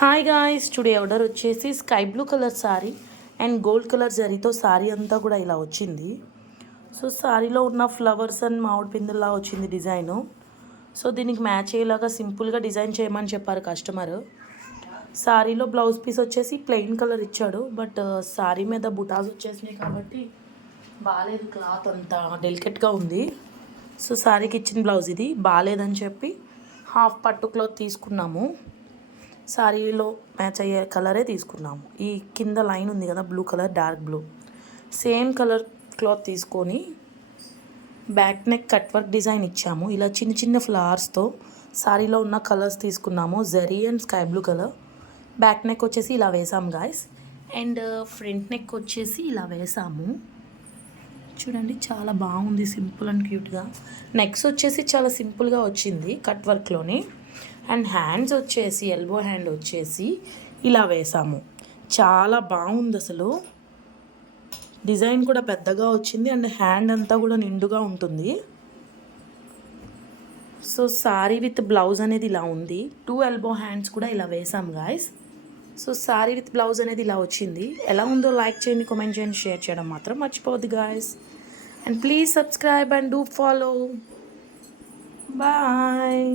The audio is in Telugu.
హాయ్ గాయ్స్, టుడే ఆర్డర్ వచ్చేసి sky blue colour sorry and gold colour జరీతో సారీ అంతా కూడా ఇలా వచ్చింది. సో సారీలో ఉన్న ఫ్లవర్స్ అండ్ మామిడి పిందుల్లా వచ్చింది డిజైను. సో దీనికి మ్యాచ్ అయ్యేలాగా సింపుల్గా డిజైన్ చేయమని చెప్పారు కస్టమర్. సారీలో బ్లౌజ్ పీస్ వచ్చేసి ప్లెయిన్ కలర్ ఇచ్చాడు, బట్ సారీ మీద బుటాస్ వచ్చేసినాయి కాబట్టి బాగాలేదు, క్లాత్ అంతా డెలికేట్గా ఉంది. సో సారీకి ఇచ్చిన బ్లౌజ్ ఇది బాగాలేదని చెప్పి హాఫ్ పట్టు క్లాత్ తీసుకున్నాము. సారీలో మ్యాచ్ అయ్యే కలరే తీసుకున్నాము. ఈ కింద లైన్ ఉంది కదా blue colour, dark blue, same colour cloth తీసుకొని back neck cut work design ఇచ్చాము. ఇలా చిన్న చిన్న ఫ్లవర్స్తో సారీలో ఉన్న కలర్స్ తీసుకున్నాము, zari and sky blue colour. Back neck వచ్చేసి ఇలా వేసాము గాయస్, అండ్ ఫ్రంట్ నెక్ వచ్చేసి ఇలా వేసాము. చూడండి చాలా బాగుంది, సింపుల్ అండ్ క్యూట్గా. నెక్స్ వచ్చేసి చాలా సింపుల్గా వచ్చింది కట్ వర్క్లోని. అండ్ హ్యాండ్స్ వచ్చేసి ఎల్బో హ్యాండ్ వచ్చేసి ఇలా వేసాము. చాలా బాగుంది అసలు, డిజైన్ కూడా పెద్దగా వచ్చింది అండ్ హ్యాండ్ అంతా కూడా నిండుగా ఉంటుంది. సో సారీ విత్ బ్లౌజ్ అనేది ఇలా ఉంది. 2 ఎల్బో హ్యాండ్స్ కూడా ఇలా వేసాం guys. So sorry with blouse అనేది ఇలా వచ్చింది. ఎలా ఉందో లైక్ చేయండి, కామెంట్ చేయండి, షేర్ చేయడం మాత్రం మర్చిపోవద్దు guys. And please subscribe and do follow. Bye.